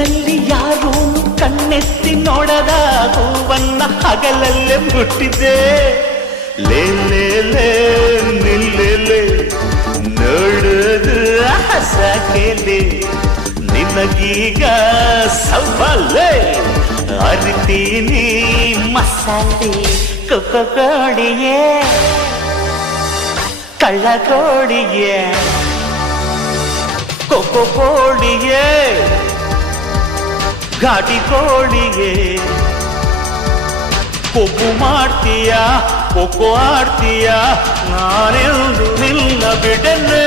ಕನಸಲ್ಲಿ ಯಾರೂ ಕಣ್ಣೆತ್ತಿ ನೋಡದ ಹೂವನ್ನ ಹಗಲಲ್ಲೇ ಮುಟ್ಟಿದೆ. ಲೇ ಲೇ ಲೇ ನಿಲ್ಲೆ ನೋಡುದು ಹಸಕೆಲೆ ನಿನಗೀಗ ಸವಾಲೆ ಅರಿತೀನಿ ಮಸಾಲೆ ಕೊಡಿಯೇ ಕಳ್ಳ ಕೋಡಿಯೇ ಕೋಡಿಯೇ ಘಾಟಿ ಕೋಳಿಯೇ ಕೊಬ್ಬು ಮಾಡ್ತೀಯ ಕೊಕ್ಕೋ ಆಡ್ತೀಯ ನಾನೆಂದು ನಿನ್ನ ಬಿಡನೆ.